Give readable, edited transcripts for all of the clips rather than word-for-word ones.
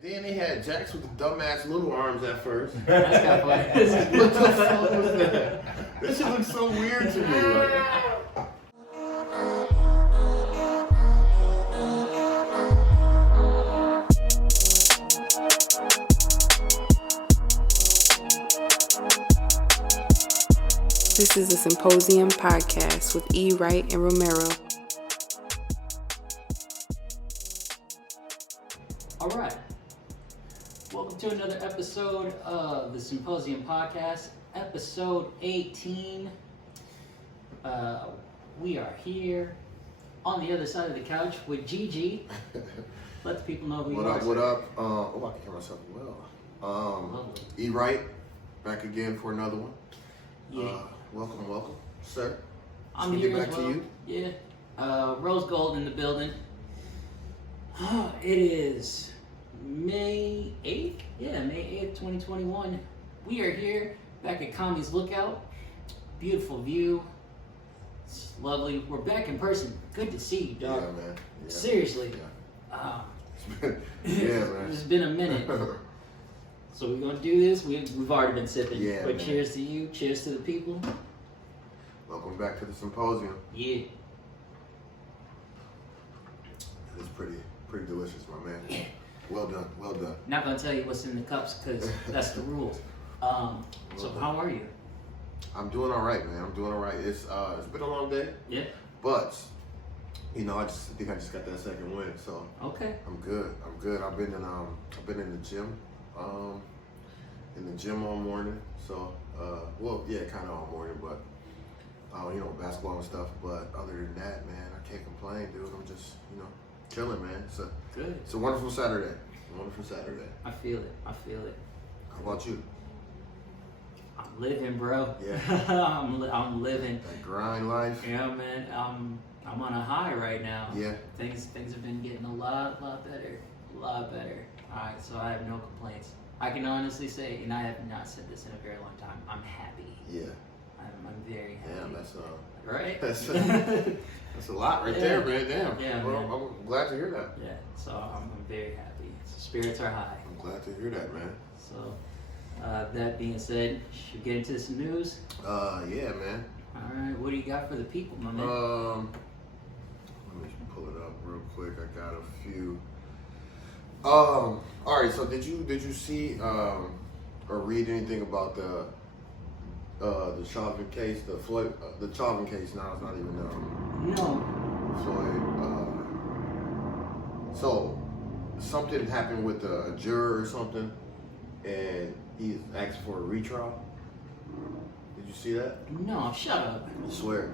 Then they had Jax with the dumbass little arms at first. That's kind of funny. What the fuck was that? That shit looks so weird to me. Like. This is the Symposium podcast with Wright and Romero. All right. Welcome to another episode of the Symposium podcast, episode 18. We are here on the other side of the couch with Gigi. Let the people know who you are. What up? I can hear myself well. Wright, back again for another one. Yeah. Welcome, sir. I'm Let's here get as back well. to you. Yeah. Rose Gold in the building. It is May 8th? Yeah, May 8th, 2021. We are here back at Commies Lookout. Beautiful view. It's lovely. We're back in person. Good to see you, dog. Yeah, man. Yeah. Seriously. Yeah. Yeah, man. It's been a minute. So we're gonna do this. We've already been sipping. Yeah, but man. Cheers to you. Cheers to the people. Welcome back to the Symposium. Yeah. It's pretty delicious, my man. Yeah. Well done. Not gonna tell you what's in the cups because that's the rules. So how are you? I'm doing all right, man. I'm doing all right. It's been a long day. Yeah. But I think I just got that second win, so Okay. I'm good. I've been in the gym, all morning. So kind of all morning, but basketball and stuff. But other than that, man, I can't complain, dude. I'm just chilling, man. Good. It's a wonderful Saturday. I feel it. How about you? I'm living, bro. Yeah. I'm living. That grind life. Yeah, man. I'm on a high right now. Yeah. Things have been getting a lot better. All right, so I have no complaints. I can honestly say, and I have not said this in a very long time, I'm happy. Yeah. I'm very happy. Damn, that's right. that's a lot right there, man. Damn. Yeah, well, man. I'm glad to hear that. Yeah. So I'm very happy. So spirits are high. I'm glad to hear that, man. So that being said, should we get into some news? Yeah, man. All right. What do you got for the people, my man? Let me pull it up real quick. I got a few. All right. So did you see or read anything about the Chauvin case, the Floyd, the Chauvin case? Now it's not even No. Floyd. So something happened with a juror or something, and he's asked for a retrial. Did you see that? No. Shut up. I swear.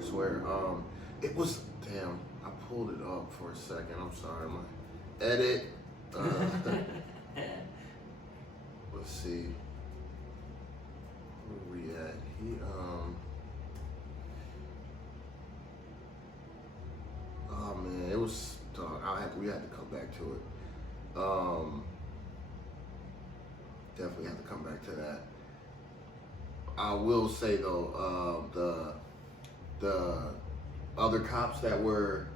It was damn. I pulled it up for a second. I'm sorry. My edit. Let's see. Where we at? Oh man, it was. We had to come back to it. Definitely have to come back to that. I will say though, the other cops that were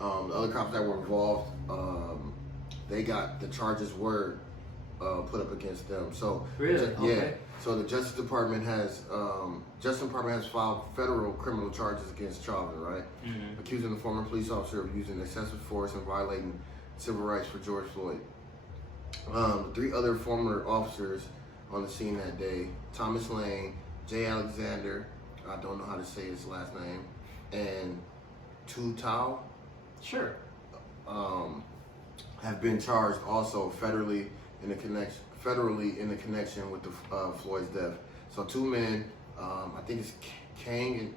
involved, they got the charges were put up against them. So Really? yeah. Okay. So the Justice Department has filed federal criminal charges against Chauvin, right? Mm-hmm. Accusing the former police officer of using excessive force and violating civil rights for George Floyd. The three other former officers on the scene that day, Thomas Lane, Jay Alexander, I don't know how to say his last name, and Tu Tao, Sure. have been charged also federally in the connection with the Floyd's death. So two men, I think it's Kang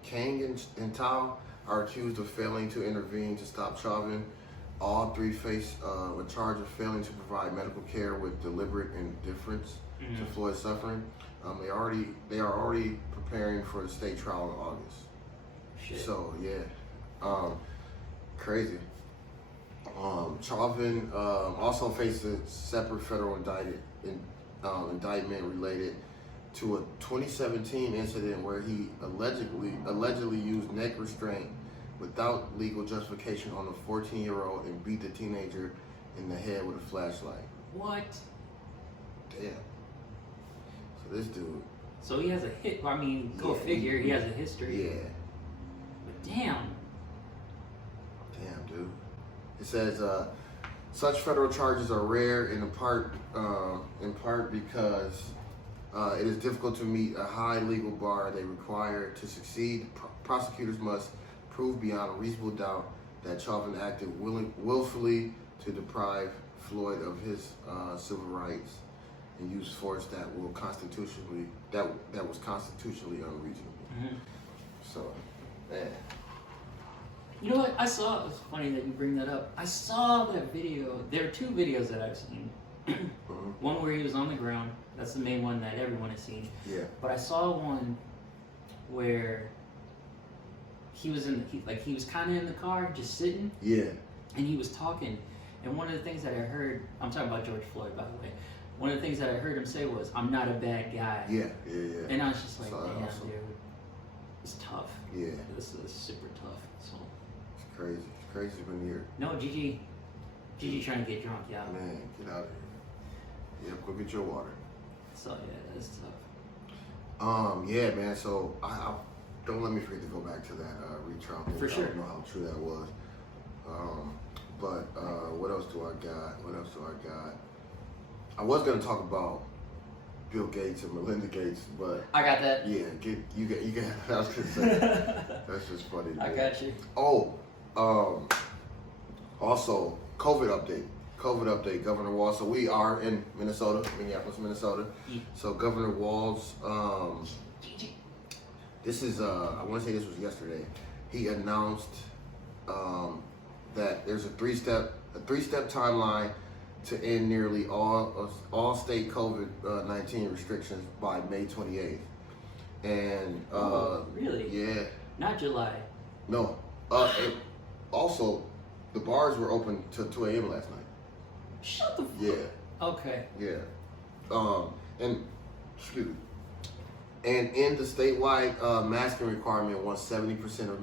and Tao, are accused of failing to intervene to stop Chauvin. All three face a charge of failing to provide medical care with deliberate indifference to Floyd's suffering. They are already preparing for the state trial in August. Shit. So yeah, crazy. Chauvin also faced a separate federal indictment related to a 2017 incident where he allegedly used neck restraint without legal justification on a 14-year-old and beat the teenager in the head with a flashlight. What? Damn. So this dude. So he has a hit. I mean, go figure. He has a history. Yeah. But damn. Damn, dude. It says such federal charges are rare in part because it is difficult to meet a high legal bar they require to succeed. Prosecutors must prove beyond a reasonable doubt that Chauvin acted willfully to deprive Floyd of his civil rights and use force that was constitutionally unreasonable. Mm-hmm. So, man. You know what? I saw. It's funny that you bring that up. I saw that video. There are two videos that I've seen. Mm-hmm. One where he was on the ground. That's the main one that everyone has seen. Yeah. But I saw one where he was he was kind of in the car, just sitting. Yeah. And he was talking. And one of the things that I heard, I'm talking about George Floyd, by the way. One of the things that I heard him say was, "I'm not a bad guy." Yeah. And I was just like, So, damn, awesome. dude, it's tough. Yeah. This is super tough. So. It's crazy. It's crazy when you're. No, Gigi trying to get drunk, yeah. Man, get out of here. Yep, go get your water. So yeah, that's tough. Yeah, man. So I don't let me forget to go back to that retrial thing. For sure. I don't know how true that was. But what else do I got? I was gonna talk about Bill Gates and Melinda Gates, but I got that. yeah, you get. I was gonna say that's just funny. I man. got you. Oh, also COVID update. Governor Walz. So we are in Minneapolis, Minnesota. Yeah. So Governor Walz, this is I want to say this was yesterday. He announced that there's a three-step timeline to end nearly all state COVID-19 restrictions by May 28th. And really? Yeah. Not July. No. And also, the bars were open till 2 a.m. last night. Shut the fuck. Yeah. Okay. Yeah. And excuse me. And in the statewide masking requirement, once 70% of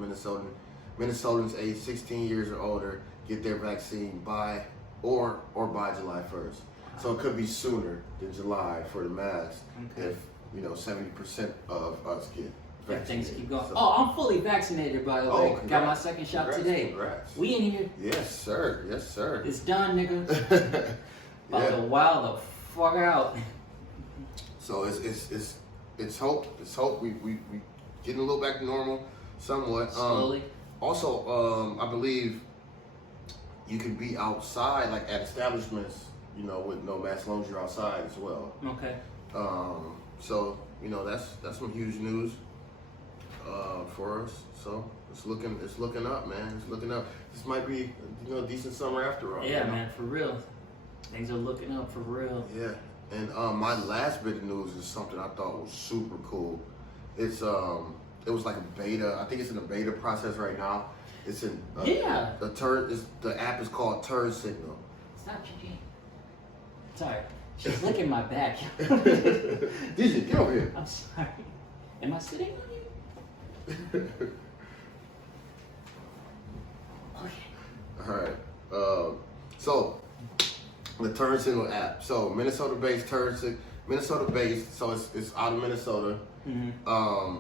Minnesotans aged 16 years or older get their vaccine by July 1st. So it could be sooner than July for the mask if 70% of us get vaccinated. Things keep going. So, I'm fully vaccinated, by the way. Got my second shot today. Congrats. We in here. Yes, sir. Yes, sir. It's done, nigga. About to wild the fuck out. So it's hope. It's hope. We getting a little back to normal, somewhat. Slowly. Also, I believe you can be outside, like at establishments, with no mask, as long as you're outside as well. Okay. So that's some huge news for us. So it's looking up, man. It's looking up. This might be a decent summer after all. Yeah, man, for real. Things are looking up for real. Yeah. And my last bit of news is something I thought was super cool. It was like a beta. I think it's in the beta process right now. It's in Yeah. The app is called Signl. Stop, Gigi. Sorry. She's licking my back. DJ, get over here. I'm sorry. Am I sitting on you? Okay. All right. So the Signl app. So Minnesota-based, so it's out of Minnesota. Mm-hmm.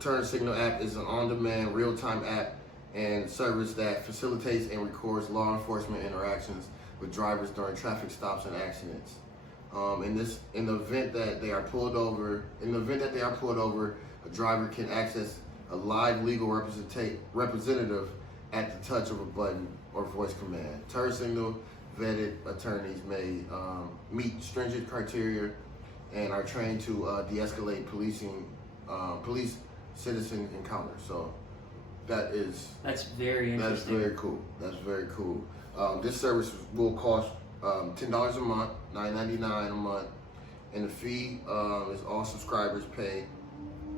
Signl app is an on-demand, real-time app and service that facilitates and records law enforcement interactions with drivers during traffic stops and accidents. In the event that they are pulled over, a driver can access a live legal representative at the touch of a button or voice command. Signl vetted attorneys may meet stringent criteria and are trained to de-escalate police-citizen encounters. So that's very interesting. That's very cool. This service will cost $10 a month, $9.99 a month, and the fee is all subscribers pay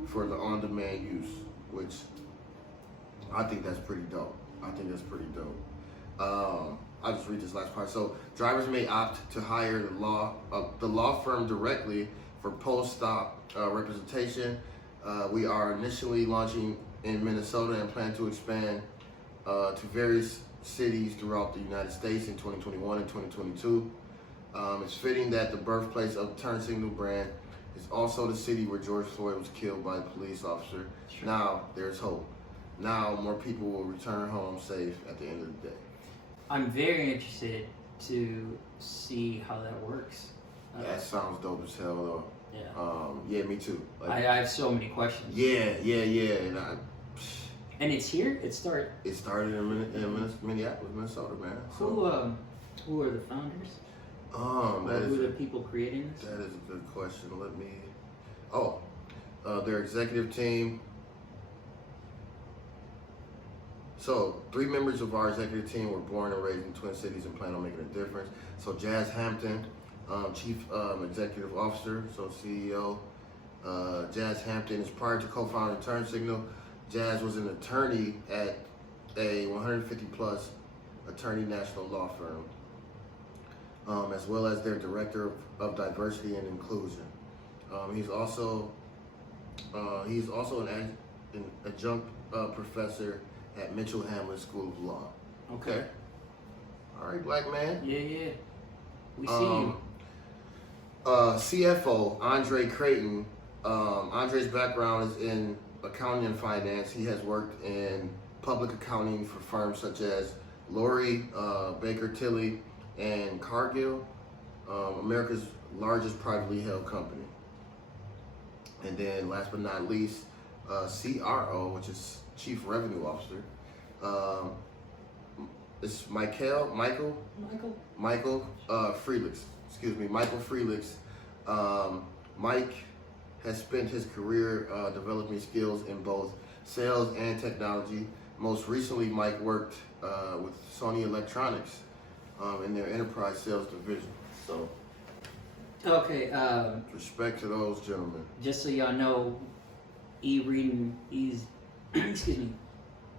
for the on-demand use, which I think that's pretty dope. I'll just read this last part. So drivers may opt to hire the law firm directly for post-stop representation. We are initially launching in Minnesota and plan to expand to various cities throughout the United States in 2021 and 2022. It's fitting that the birthplace of the Signl brand is also the city where George Floyd was killed by a police officer. Sure. Now there's hope. Now more people will return home safe at the end of the day. I'm very interested to see how that works. That sounds dope as hell though. Yeah. Yeah, me too. Like, I have so many questions. yeah. And it's here. It started in Minneapolis, Minnesota, man. So, Who are the founders? Who are the people creating this? That is a good question. Their executive team. So 3 members of our executive team were born and raised in Twin Cities and plan on making a difference. So Jazz Hampton, Chief Executive Officer, so CEO. Jazz Hampton is prior to co-founding Signl. Jazz was an attorney at a 150-plus attorney national law firm, as well as their director of diversity and inclusion. He's also an adjunct professor at Mitchell Hamlin School of Law. Okay. All right, black man. Yeah. We see you. CFO Andre Creighton. Andre's background is in accounting and finance. He has worked in public accounting for firms such as Lorry, Baker Tilly, and Cargill, America's largest privately held company. And then last but not least, CRO, which is Chief Revenue Officer. It's Michael Freelix. Excuse me, Michael Freelix. Mike has spent his career developing skills in both sales and technology. Most recently, Mike worked with Sony Electronics in their enterprise sales division. So, okay. Respect to those gentlemen. Just so y'all know, reading these, excuse me,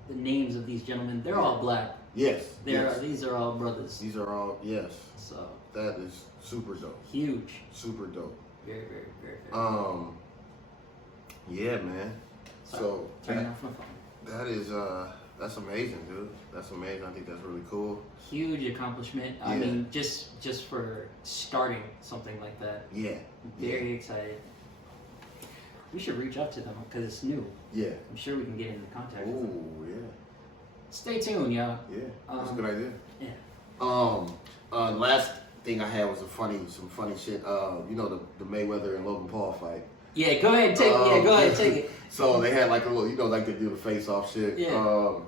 the names of these gentlemen, they're all black. Yes. These are all brothers. These are all, yes. So that is super dope. Huge. Super dope. Very, very, very, very. Yeah, man. So turn off my phone. That is that's amazing, dude. That's amazing. I think that's really cool. Huge accomplishment. Yeah. I mean, just for starting something like that. Yeah. Very excited. We should reach out to them because it's new. Yeah. I'm sure we can get into contact with them. Oh, yeah. Stay tuned, y'all. Yeah. That's a good idea. Yeah. Last thing I had was some funny shit. You know the Mayweather and Logan Paul fight. Yeah, go ahead and take it. Yeah, go ahead and take it. So they had like a little, you know, like they do the face-off shit. Yeah.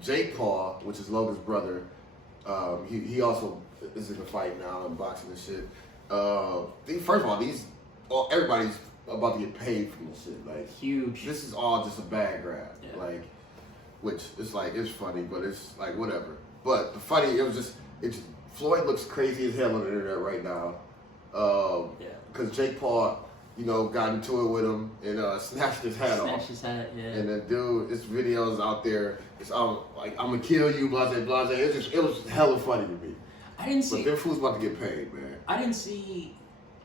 Jake Paul, which is Logan's brother, he also is in the fight now and boxing and shit. First of all, everybody's about to get paid from this shit. Like huge. This is all just a bad grab. Yeah. Like, which is like it's funny, but it's like whatever. But the funny, it's Floyd looks crazy as hell on the internet right now. Because Jake Paul, you know, got into it with him and snatched his hat off. Snatched his hat, yeah. And the dude, his videos out there. It's like I'm gonna kill you, blase blase. It was hella funny to me. I didn't see. But them fools about to get paid, man.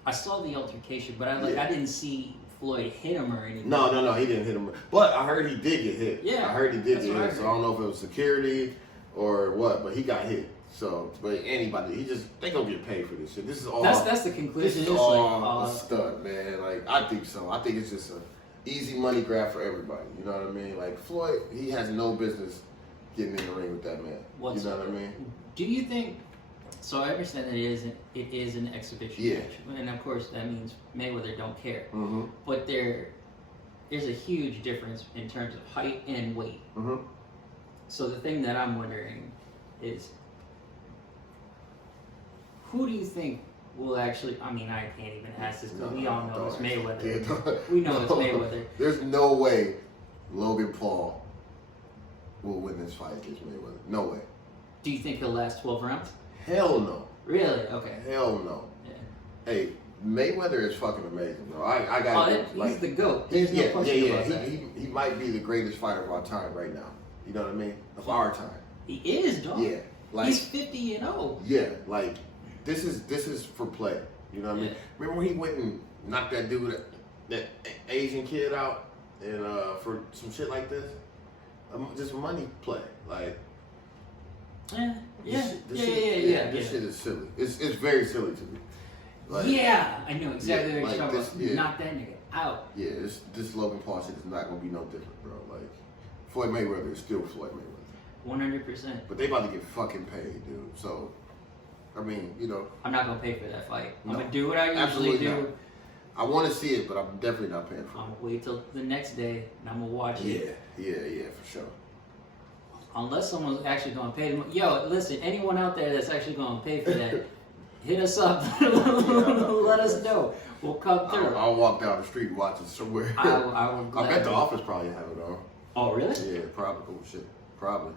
I saw the altercation, but I didn't see Floyd hit him or anything. No, he didn't hit him. But I heard he did get hit. Yeah, I heard he did get hit. So I don't know if it was security or what, but he got hit. So, but anybody, they gonna get paid for this shit. This is all. That's the conclusion. This is all a stunt, man. Like I think so. I think it's just a easy money grab for everybody. You know what I mean? Like Floyd, he has no business getting in the ring with that man. You know what I mean? Do you think? So I understand that it is an exhibition match, and of course that means Mayweather don't care. Mm-hmm. But there's a huge difference in terms of height and weight. Mm-hmm. So the thing that I'm wondering is, who do you think will actually? I mean, I can't even ask this because we all know it's Mayweather. We know it's Mayweather. There's no way Logan Paul will win this fight against Mayweather. No way. Do you think he'll last 12 rounds? Hell no. Really? Okay. Hell no. Yeah. Hey, Mayweather is fucking amazing, bro. I got he's the GOAT. There's no question about that. He might be the greatest fighter of our time right now. You know what I mean? Of our time. He is, dog. Yeah. Like he's 50-0. Yeah, like this is for play. You know what I mean? Remember when he went and knocked that dude, that Asian kid out, and for some shit like this? Just money play. Like Yeah. This shit is silly. It's very silly to me. Like, yeah, I know exactly what like you're talking this- about. yeah. Knock that nigga out. Yeah, this Logan Paul shit is not gonna be no different, bro. Like, Floyd Mayweather is still Floyd Mayweather. 100%. But they about to get fucking paid, dude. So, I mean, you know, I'm not gonna pay for that fight. I'm No, gonna do what I usually absolutely do. not. I want to see it, but I'm definitely not paying for I'm gonna wait till the next day and I'm gonna watch it. it. Yeah, for sure. Unless someone's actually gonna pay them. Yo, listen, anyone out there that's actually gonna pay for that, hit us up. Let us know. We'll come through. I'll walk down the street and watch it somewhere. I will I bet the office probably have it on. Oh, really? Yeah, probably. Oh, shit, probably.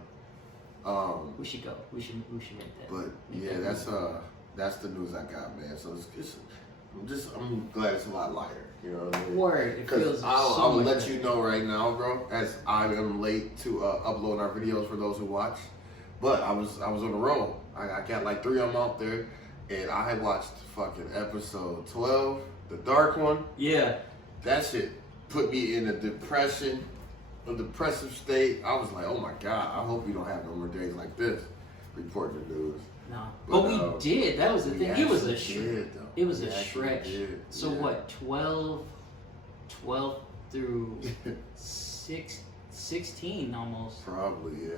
We should go. We should make that. But yeah, that's the news I got, man. So I'm glad it's a lot lighter. You know what I mean? Word. It feels Because so I'll much let better. you know right now, bro, as I am late to upload our videos for those who watch. But I was on the roll. I got like 3 of them out there, and I had watched fucking episode 12, the dark one. Yeah. That shit put me in a depressive state. I was like, oh my god, I hope we don't have no more days like this reporting the news. No. But, But we did. That was the we thing. It was a actually did, though. It was We a actually stretch. did, So yeah. what? 12 through 16 almost. Probably, yeah.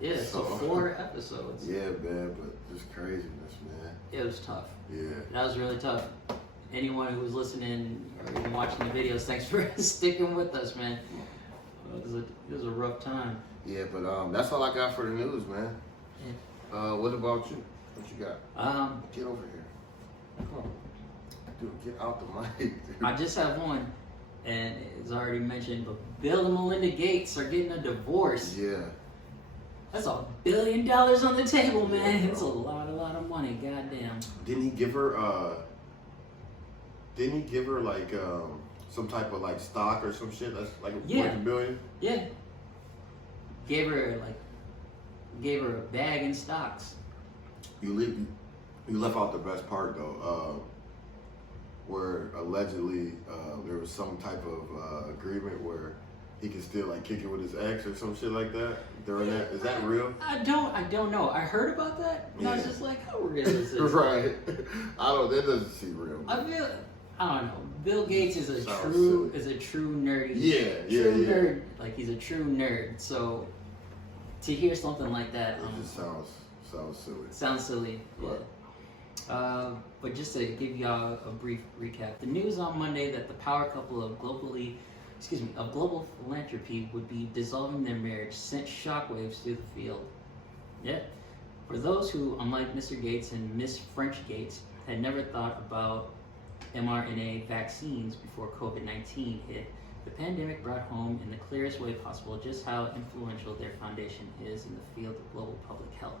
Yeah. So So- 4 episodes. Yeah, man, but just craziness, man. It was tough. Yeah. That was really tough. Anyone who was listening or even watching the videos, thanks for sticking with us, man. It was a rough time. Yeah, but that's all I got for the news, man. What about you? What you got? Get over here. Dude, get out the mic, dude. I just have one, and it's already mentioned, but Bill and Melinda Gates are getting a divorce. Yeah. That's $1 billion on the table, man. Yeah, It's a lot of money. Goddamn. Didn't he give her like some type of like stock or some shit that's like Yeah. worth $1 billion? Yeah. Gave her a bag in stocks. You left out the best part though, where allegedly there was some type of agreement where he could still like kick it with his ex or some shit like that during that. Is that real? I don't know. I heard about that, and I was Yeah. just like, how real is this? Right. That doesn't seem real. I don't know. Bill Gates is a Sounds true nerd. Yeah. Nerd. Like he's a true nerd. So to hear something like that, It just sounds silly. sounds silly. Right. Yeah. But just to give y'all a brief recap, the news on Monday that the power couple of global philanthropy would be dissolving their marriage sent shockwaves through the field. Yeah. For those who, unlike Mr. Gates and Miss French Gates, had never thought about mRNA vaccines before COVID-19 hit, the pandemic brought home in the clearest way possible just how influential their foundation is in the field of global public health.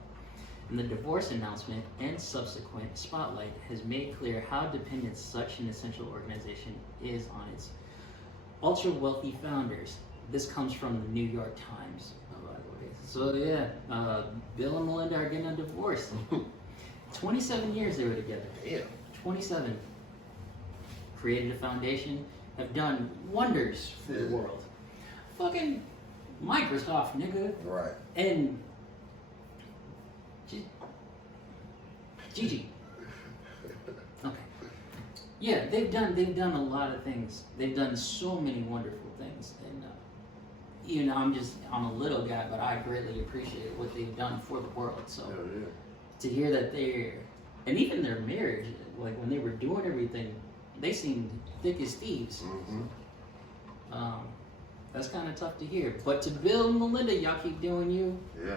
And the divorce announcement and subsequent spotlight has made clear how dependent such an essential organization is on its ultra-wealthy founders. This comes from the New York Times, by the way. So yeah, Bill and Melinda are getting a divorce. 27 years they were together. Damn. 27. Created a foundation, have done wonders for the Yeah. world. Fucking Microsoft, nigga. Right. And Gigi. Okay. Yeah, they've done a lot of things. They've done so many wonderful things, and I'm a little guy, but I greatly appreciate what they've done for the world. So Hell yeah. to hear that and even their marriage, like when they were doing everything, they seemed thick as thieves. Mm-hmm. That's kind of tough to hear. But to Bill and Melinda, y'all keep doing you. Yeah.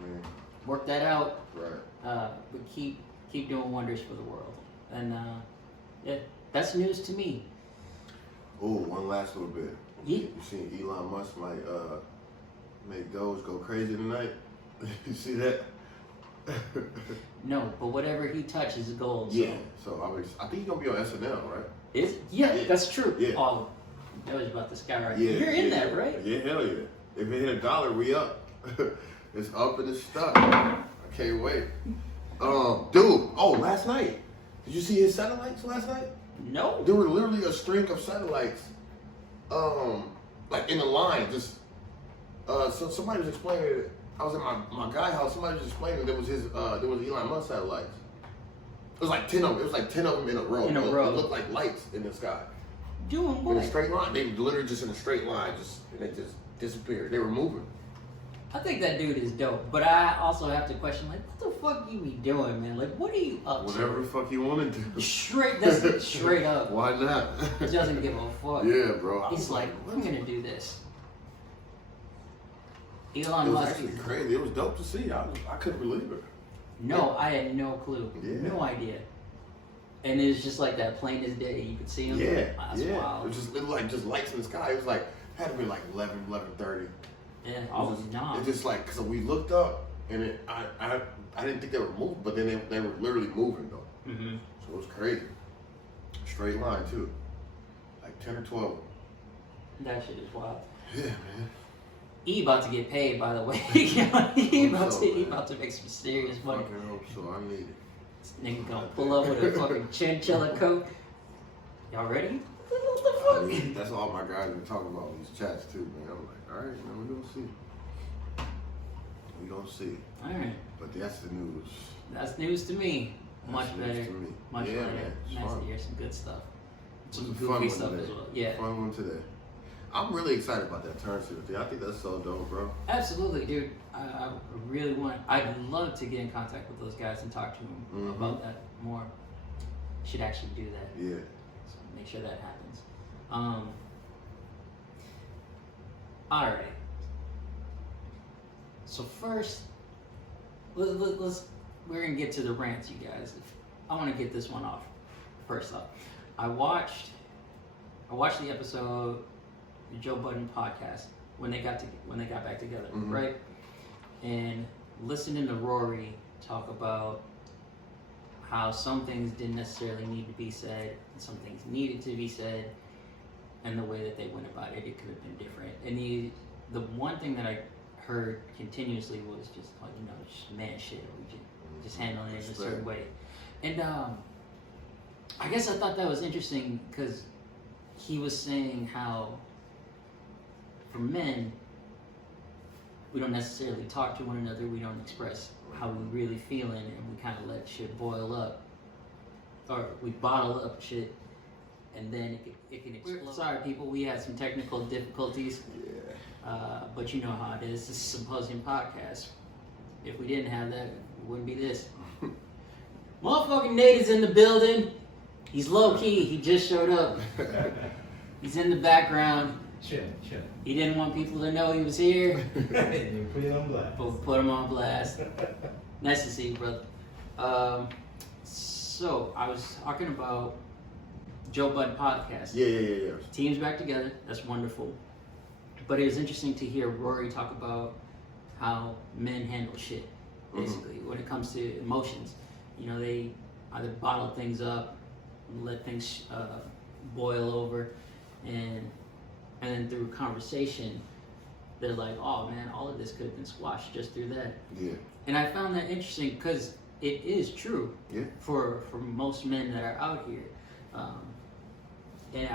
Man. Work that out. Right. But keep doing wonders for the world. And yeah, that's news to me. Oh, one last little bit. Yeah. You seen Elon Musk might make Doge go crazy tonight? You see that? No, but whatever he touches is gold. Yeah. So I think he's gonna be on SNL, right? Yeah, Yeah. that's true. Yeah. Oh, that was about to skyrocket. Yeah. You're in yeah. that, right? Yeah, hell yeah. If it hit $1, we up. It's up and it's stuck. I can't wait. Dude. Oh, last night. Did you see his satellites last night? No. There were literally a string of satellites, like in a line. Just so somebody was explaining it I was at my guy house. Somebody was explaining there was Elon Musk satellites. It was like 10 of them. It was like 10 of them in a row. In a row. It looked like lights in the sky. Doing what? In a straight line. They were literally just in a straight line, and they just disappeared. They were moving. I think that dude is dope, but I also have to question, like, what the fuck you be doing, man? Like, what are you up to? Whatever the fuck you want to do. That's straight up. Why not? He doesn't give a fuck. Yeah, bro. He's like, I'm gonna do this. It Elon was Musk. actually crazy. It was dope to see. I couldn't believe it. No, I had no clue. Yeah. No idea. And it was just like that plain as day. You could see him. Yeah, That's yeah. wild. It looked like just lights in the sky. It was like, had to be like 11:30. Yeah, I was not. It's just like, cause we looked up and I didn't think they were moving, but then they were literally moving though. Mm-hmm. So it was crazy. Straight line too, like 10 or 12. That shit is wild. Yeah, man. He about to get paid, by the way. he about to make some serious I money. fucking hope so. I need it. This nigga gonna pull up with a fucking chinchilla coat. Y'all ready? What the fuck? That's all my guys been talking about in these chats too, man. I'm like, all right, man, we gonna see. We gonna see. All right, But that's the news. that's news to me. Much That's news better. to me. Much Yeah, better. man. It's Nice fun. to hear some good stuff. Some It was a goofy fun one stuff today. as well. Yeah, Fun one today. I'm really excited about that turn signal thing. I think that's so dope, bro. absolutely, dude. I really want. I'd love to get in contact with those guys and talk to them Mhm. about that more. Should actually do that. Yeah. So make sure that happens. All right. So first, let's we're gonna get to the rants, you guys. I want to get this one off. First off, I watched the episode, the Joe Budden podcast when they got back together, Mhm. right? And listening to Rory talk about how some things didn't necessarily need to be said, and some things needed to be said, and the way that they went about it, it could have been different. And the one thing that I heard continuously was just, like, just man shit, or we just handling it in a certain way. And I guess I thought that was interesting because he was saying how for men, we don't necessarily talk to one another, we don't express how we really feeling, and we kind of let shit boil up, or we bottle up shit, and then it can explode. Sorry people, we had some technical difficulties, but you know how it is. This is a Symposium podcast. If we didn't have that, it wouldn't be this. Motherfucking Nate is in the building. He's low key, he just showed up. He's in the background. Chill. He didn't want people to know he was here. You put it on blast. But we put him on blast. Nice to see you, brother. So I was talking about Joe Budden podcast. Yeah. Teams back together. That's wonderful. But it was interesting to hear Rory talk about how men handle shit, basically, when it comes to emotions. They either bottle things up, let things boil over, and then through conversation, they're like, oh man, all of this could have been squashed just through that. Yeah. And I found that interesting because it is true for most men that are out here. And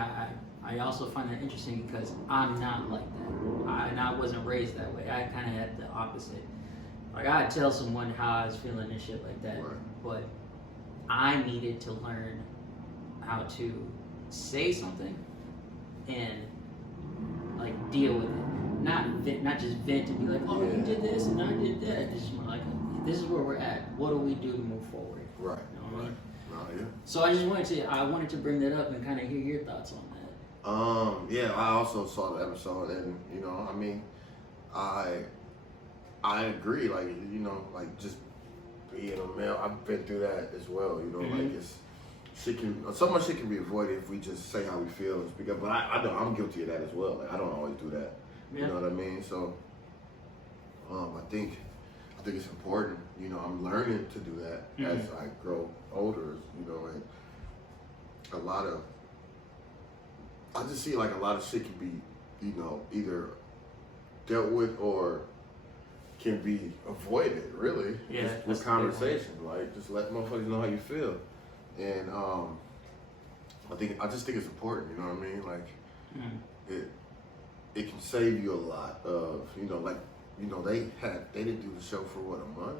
I also find that interesting because I'm not like that. And I wasn't raised that way. I kind of had the opposite. Like, I'd tell someone how I was feeling and shit like that. Right. But I needed to learn how to say something and, like, deal with it. Not just vent and be like, oh, you did this and I did that. Just more like, this is where we're at. What do we do to move forward? Right. You know what I mean? Yeah. So I wanted to bring that up and kind of hear your thoughts on that. Yeah, I also saw the episode, and I agree. Like, like just being a male, I've been through that as well. Like so much shit can be avoided if we just say how we feel and speak up. But I know I'm guilty of that as well. Like, I don't always do that. You know what I mean? So, I think it's important. I'm learning to do that as I grow older. And I just see like a lot of shit can be, either dealt with or can be avoided. Really, just with conversation. Like, just let motherfuckers know how you feel. And I just think it's important. You know what I mean? Like, it can save you a lot of, like you know, they didn't do the show for what, a month?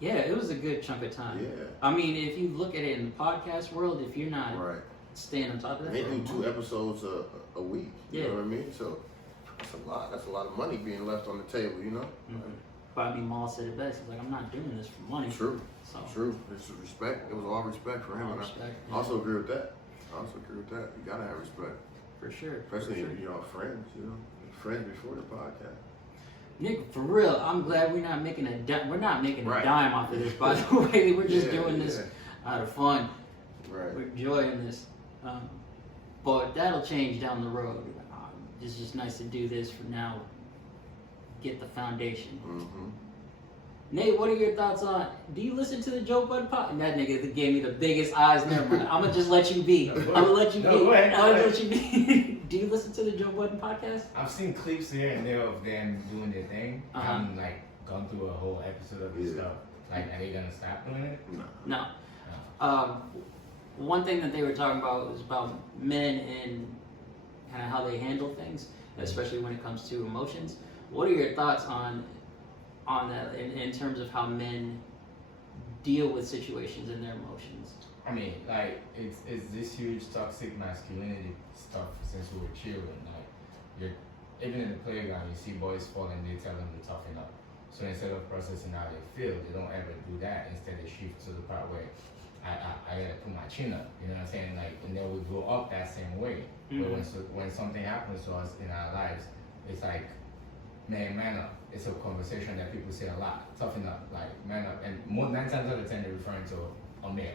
Yeah, it was a good chunk of time. Yeah. I mean, if you look at it in the podcast world, if you're not Right. staying on top of that, And they for a do 2 month, episodes a week. You Yeah. know what I mean? So that's a lot. That's a lot of money being left on the table. You know. Bobby Maul said it best. He's like, I'm not doing this for money. True. So, True. It's respect. It was all respect for him. all And respect, I also agree with that. You gotta have respect, for sure. especially for sure. if you know friends. You know, friends before the podcast. Nick, for real, I'm glad we're not making we're not making Right. a dime off of this. By the way, we're just Yeah, doing this yeah. out of fun. Right. We're enjoying this, but that'll change down the road. It's just nice to do this for now. Get the foundation. Mm-hmm. Nate, what are your thoughts on? Do you listen to the Joe Budden podcast? That nigga gave me the biggest eyes. Never mind. I'm gonna just let you be. I'm gonna let you be. Go ahead, I'm gonna let you be. Do you listen to the Joe Budden podcast? I've seen clips here and there of them doing their thing. I haven't like gone through a whole episode of this Yeah. stuff. Like, are they gonna stop doing it? No. No. One thing that they were talking about was about men and kind of how they handle things, especially when it comes to emotions. What are your thoughts on that in terms of how men deal with situations and their emotions? I mean, like, it's this huge toxic masculinity stuff since we were children. Like, you're even in the playground, you see boys fall and they tell them to toughen up. So instead of processing how they feel, they don't ever do that. Instead, they shift to the part where I gotta put my chin up. You know what I'm saying? Like, and then we grow up that same way. But when something happens to us in our lives, it's like, man up. It's a conversation that people say a lot. Toughen up, like man up. And 9 times out of 10 they're referring to a male.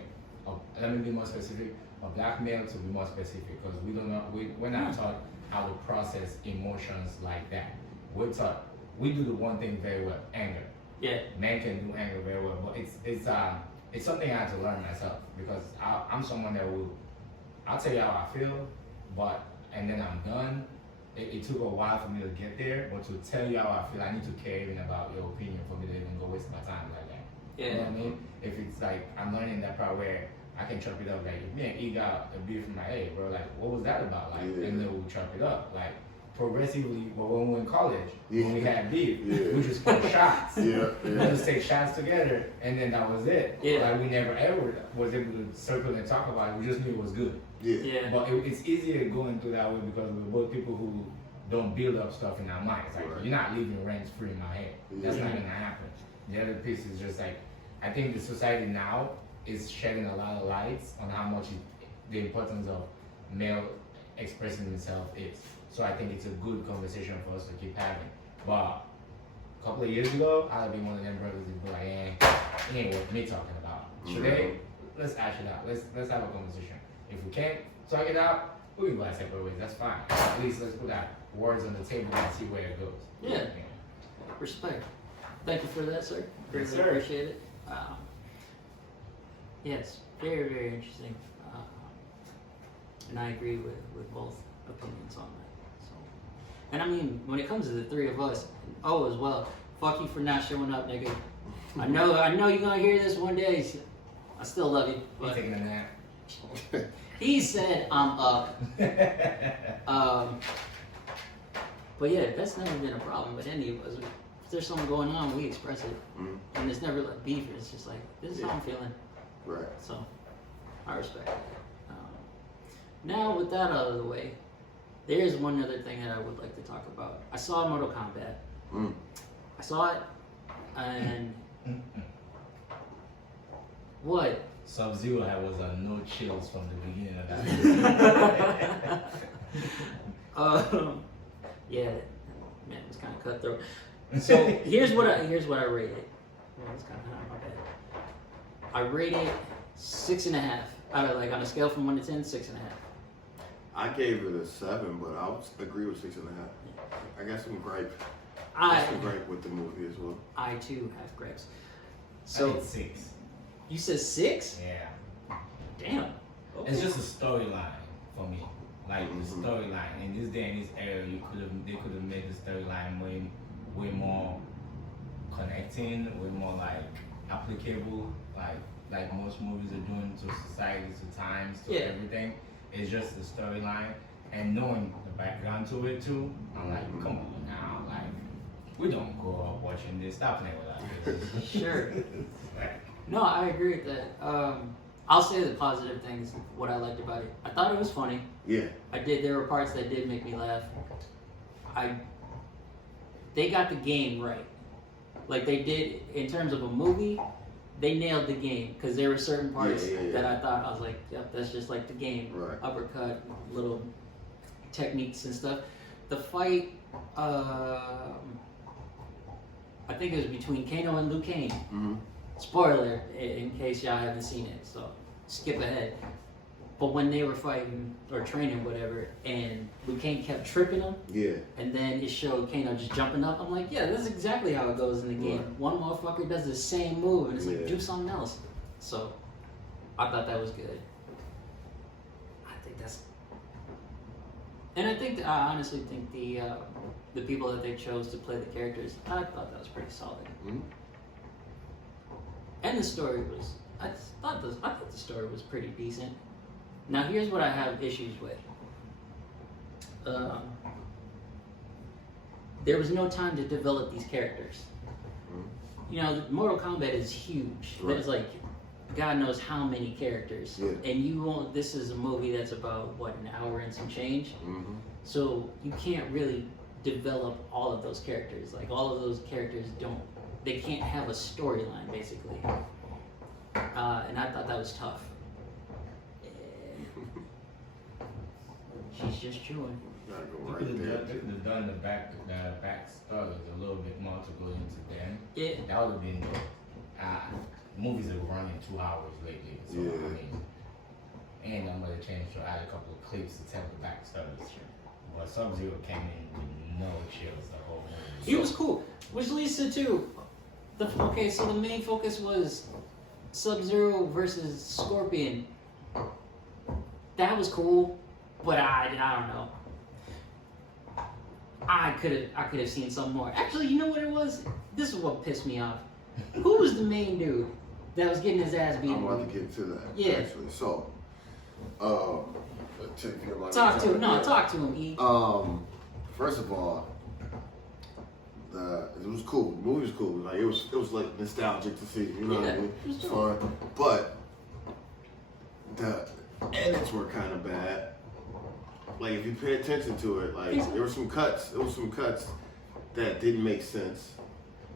Let me be more specific. A black male, to be more specific, because we don't know. We're not taught how to process emotions like that. We're taught we do the one thing very well: anger. Yeah. Men can do anger very well, but it's something I had to learn myself, because I'm someone that I'll tell you how I feel, and then I'm done. It took a while for me to get there, but to tell you how I feel, I need to care even about your opinion for me to even go waste my time like that. Yeah. You know what I mean? If it's like, I'm learning that part where I can chop it up, like if me and E got a beef from my hey, bro, like what was that about? Like, and then we'll chop it up. Like progressively, but when we were in college, when we had beef, we just put shots. We just take shots together, and then that was it. Yeah. Like we never ever was able to circle and talk about it. We just knew it was good. Yeah. But it's easier going through that way because we're both people who don't build up stuff in our minds. Like, you're not leaving rents free in my head. That's not gonna happen. The other piece is just like, I think the society now is shedding a lot of lights on how much the importance of male expressing himself is. So I think it's a good conversation for us to keep having. But a couple of years ago, I'd be one of them brothers who'd be like, it ain't worth me talking about. Today, let's ash it out. Let's have a conversation. If we can't talk it out, we can go our separate ways. That's fine. At least let's put our words on the table and see where it goes. Yeah. Respect. Thank you for that, sir. Yes, Greatly sir. appreciate it. Yes, very, very interesting. And I agree with both opinions on that. So, and I mean, when it comes to the three of us, as well, fuck you for not showing up, nigga. I know you're gonna hear this one day. I still love you. You But taking a nap? he said I'm up. But yeah, that's never been a problem with any of us. If there's something going on, we express it. And it's never like beef. It's just like, this is how I'm feeling. Right. So, I respect that. Now, with that out of the way, there's one other thing that I would like to talk about. I saw Mortal Kombat. I saw it, and what? Sub-Zero was no chills from the beginning of that. Yeah, man, it was kind of cutthroat. So here's what I rate it. Well, it's kind of my bad. I rate it 6.5 out of on a scale from 1 to 10, 6.5. I gave it a 7, but I would agree with 6.5. I got some gripe. Some gripe with the movie as well. I too have gripes. So So 6. you said 6? Yeah. Damn. Okay. It's just a storyline for me. Like the storyline in this day and this era, they could have made the storyline way more connecting, way more like applicable, like most movies are doing to society, to times, to everything. It's just the storyline, and knowing the background to it too. I'm like, come on now, like We don't grow up watching this. Stop playing with that. Sure. No, I agree with that. I'll say the positive things, what I liked about it. I thought it was funny. Yeah. There were parts that did make me laugh. They got the game right. Like they did, in terms of a movie, they nailed the game. Because there were certain parts that I thought, I was like, yep, that's just like the game. Right. Uppercut, little techniques and stuff. The fight, I think it was between Kano and Liu Kang. Mm-hmm. Spoiler, in case y'all haven't seen it, so skip ahead. But when they were fighting or training, whatever, and Liu Kang kept tripping him, and then it showed Kano just jumping up, I'm like, yeah, that's exactly how it goes in the game. Right. One motherfucker does the same move, and it's like, Yeah. do something else. So, I thought that was good. I honestly think the people that they chose to play the characters, I thought that was pretty solid. Mm-hmm. And the story was, I thought the story was pretty decent. Now here's what I have issues with. There was no time to develop these characters. Mm-hmm. You know, Mortal Kombat is huge. Right. There's like, God knows how many characters. Yeah. And this is a movie that's about, what, an hour and some change? Mm-hmm. So you can't really develop all of those characters. Like, all of those characters they can't have a storyline, basically. And I thought that was tough. She's just chewing. Gotta go They right could there. have done the back stories a little bit more to go into them. Yeah. That would have been movies that were running 2 hours lately. So Yeah. I mean, and I'm gonna change to add a couple of clips to tell the back stories. But Sub-Zero came in with no chills the whole movie. He was cool. Which leads to two. So the main focus was Sub-Zero versus Scorpion. That was cool, but I don't know. I could have seen some more. Actually, you know what it was? This is what pissed me off. Who was the main dude that was getting his ass beat? I'm about to get to that. Yeah. Actually, so, Talk to him, E. First of all, it was cool. The movie was cool. Like it was like nostalgic to see. You know what I mean? it was It's dope. fun, but the edits were kind of bad. Like if you pay attention to it, like there were some cuts. There was some cuts that didn't make sense.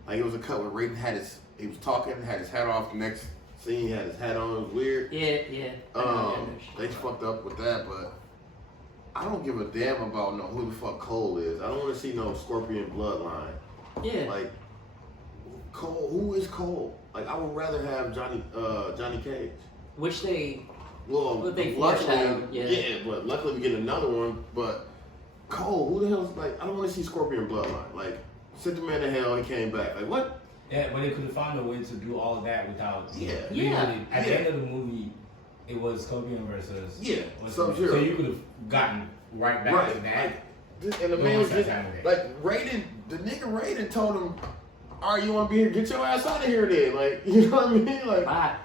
Like it was a cut where Raiden he was talking, had his hat off. The next scene, he had his hat on. It was weird. Yeah. They fucked up with that, but I don't give a damn about who the fuck Cole is. I don't want to see no Scorpion bloodline. Yeah. Like Cole, who is Cole? Like I would rather have Johnny Cage. Which they. Well, But they luckily, foreshadowed, yeah. but luckily we get another one. But Cole, who the hell's like? I don't want to see Scorpion bloodline. Like sent the man to hell, he came back. Like what? Yeah, but they could have found a way to do all of that without. Yeah. Literally, at the end of the movie, it was Scorpion versus. Sub-Zero. So you could have gotten right back to that. Like, and the man was just like Raiden. The nigga Raiden told him, "All right, you want to be here? Get your ass out of here, then." Like you know what I mean? Like. Bye.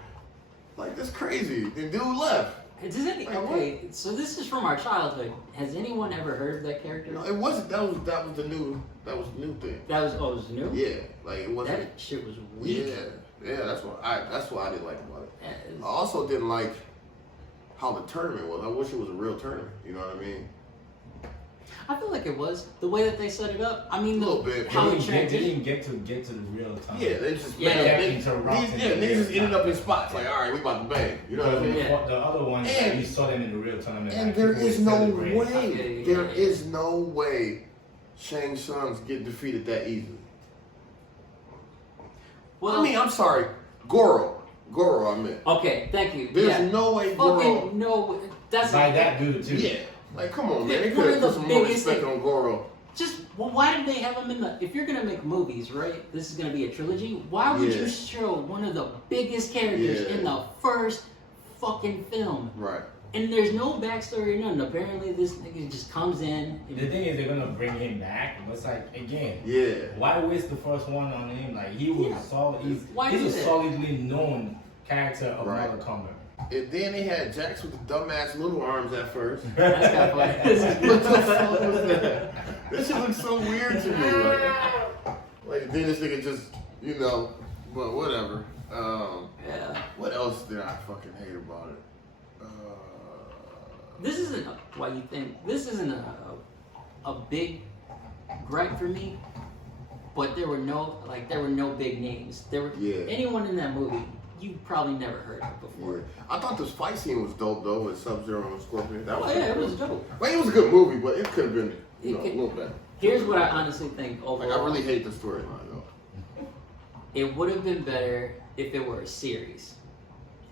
Like that's crazy. The dude left. Okay, so this is from our childhood. Has anyone ever heard of that character? No, it wasn't. That was the new thing. It was new? Yeah, like it wasn't. That shit was weak. Yeah. That's what I didn't like about it. Yeah, I also didn't like how the tournament was. I wish it was a real tournament. You know what I mean? I feel like it was the way that they set it up. I mean, A little bit. how They it didn't transitioned. get to the real time. Yeah, they just Yeah. niggas just ended up in spots. Like, all right, we about to bang. You know what I mean? Yeah. The other one, And- you saw them in the real tournament. And like, there people is would no celebrate. way. There is no way Shang Tsung's get defeated that easily. Well, I mean, I'm sorry, Goro, I meant. okay, thank you. There's no way Goro. Fucking no. That's By that dude too. Yeah, like come on, man. They One could of have the put some more biggest respect on Goro. why did they have him in the? If you're gonna make movies, right? This is gonna be a trilogy. Why would Yeah. you show one of the biggest characters Yeah. in the first fucking film? Right. And there's no backstory or nothing. Apparently, this nigga just comes in. The thing is, they're gonna bring him back. But it's like again, Yeah. why waste the first one on him? Like he was Yeah. solid. Why He's do a that? solidly known character of Right. Mortal Kombat. And then they had Jax with the dumbass little arms at first. That's got funny. What the fuck was that? This shit looks so weird to me. Like, Like then this nigga just, but whatever. Yeah. What else did I fucking hate about it? This isn't a big gripe for me, but there were no big names. Anyone in that movie you probably never heard of before. Yeah. I thought this fight scene was dope though with Sub-Zero and Scorpion. That was it was dope. Like, it was a good movie, but it could have been a little better. Here's what I honestly think overall. Like, I really hate the storyline though. It would have been better if it were a series.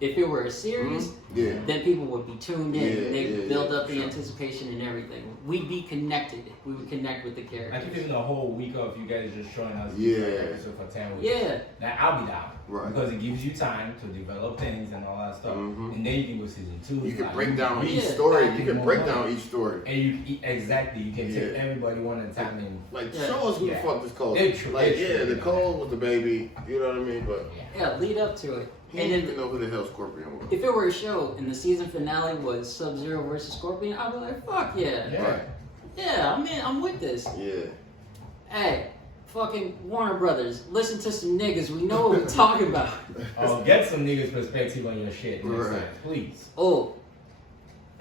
If it were a series, then people would be tuned in. They'd build up the anticipation and everything. We'd be connected. We would connect with the characters. I think even a whole week of you guys just showing us episode for 10 weeks. Yeah. Now I'll be down. Right. Because it gives you time to develop things and all that stuff. Mm-hmm. And then you can go season 2. You can break down each story. You can break down each story. And you can take everybody one at a time and show us who the fuck this Cole They're is. true. The Cole was the baby, you know what I mean? But lead up to it. he didn't even know who the hell Scorpion was. If it were a show and the season finale was Sub-Zero versus Scorpion, I'd be like, fuck yeah. Right. Yeah, I'm with this. Yeah. Hey, fucking Warner Brothers, listen to some niggas. We know what we're talking about. Get some niggas' perspective on your shit next time, please. Oh,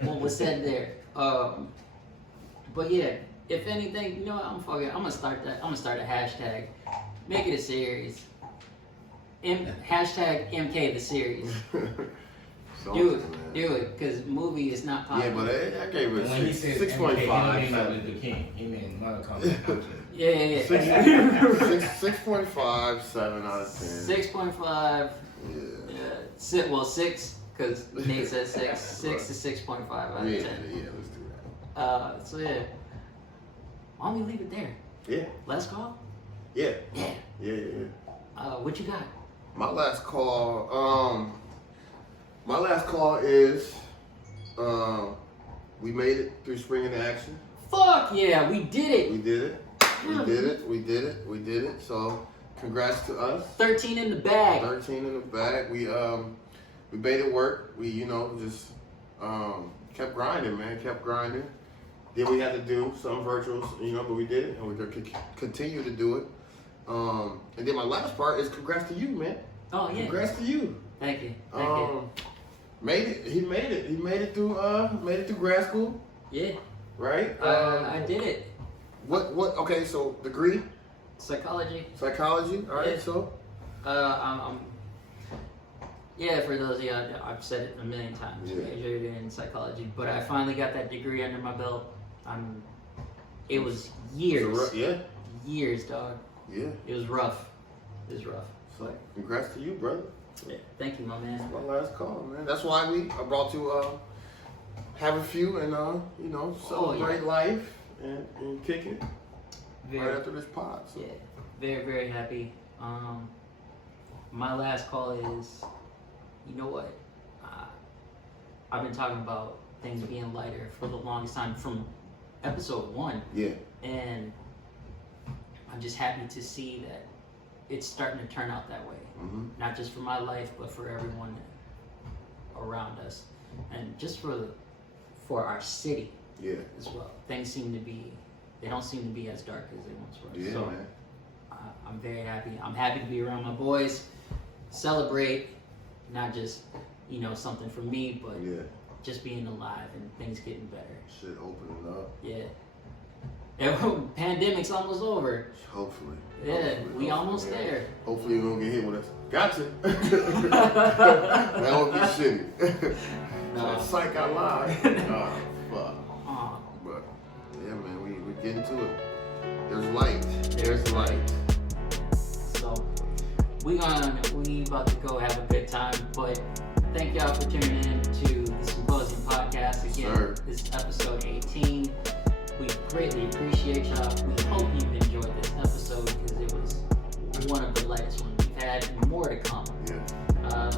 what was said there? But yeah, if anything, you know what? I'm gonna start that. I'm gonna start a hashtag. Make it a series. Hashtag MK the series. Do it, because movie is not popular. Yeah, but I gave it when 6.5. He meant Martin Luther King. He meant Mortal Kombat. Yeah. 6.5, 7 out of 10. 6.5. Yeah. 6, because Nate said 6. 6 to 6.5 out of 10. Yeah, let's do that. So yeah. Why don't we leave it there? Yeah. Last call? Yeah. Yeah. What you got? My last call is we made it through spring into action. Fuck yeah, we did it. We did it. So congrats to us. 13 in the bag. 13 in the bag. We made it work. We just kept grinding, man. Then we had to do some virtuals, but we did it, and we're gonna continue to do it. And then my last part is congrats to you, man. Oh yeah. Congrats to you. Thank you. Made it. He made it through grad school. Yeah. Right? I did it. What okay, so degree? Psychology. All right, Yeah. so for those of you, I've said it a million times. Yeah. Majored in psychology, but I finally got that degree under my belt. It was years. Years, dog. Yeah. It was rough. So congrats to you, brother. Yeah. Thank you, my man. That's my last call, man. That's why I brought you have a few and celebrate life and kick it right after this pod. So. Yeah. Very, very happy. My last call is, you know what? I've been talking about things being lighter for the longest time from episode 1. Yeah. And I'm just happy to see that it's starting to turn out that way. Mm-hmm. Not just for my life, but for everyone around us. And just for our city as well. Things they don't seem to be as dark as they once were. Yeah, so, man. I'm very happy. I'm happy to be around my boys. Celebrate, not just, something for me, but just being alive and things getting better. Shit opening up. Yeah. And pandemic's almost over. Hopefully. Yeah, we almost there. Hopefully we don't get hit with us. Gotcha. That would be shitty. No. Psych, I lied. Fuck. But yeah, man, we getting to it. There's light. So we about to go have a good time, but thank y'all for tuning in to the Symposium podcast again. Sir. This is episode 18. We greatly appreciate y'all. We hope you've enjoyed this episode because it was one of the lightest ones we've had, and more to come. Yeah.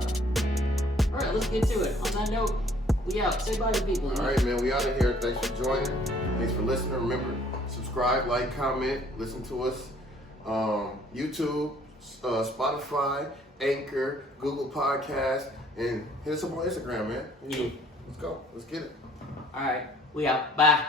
All right, let's get to it. On that note, we out. Say bye to people. All right, man, we out of here. Thanks for joining. Thanks for listening. Remember, subscribe, like, comment, listen to us. YouTube, Spotify, Anchor, Google Podcast, and hit us up on Instagram, man. Yeah. Let's go. Let's get it. All right, we out. Bye.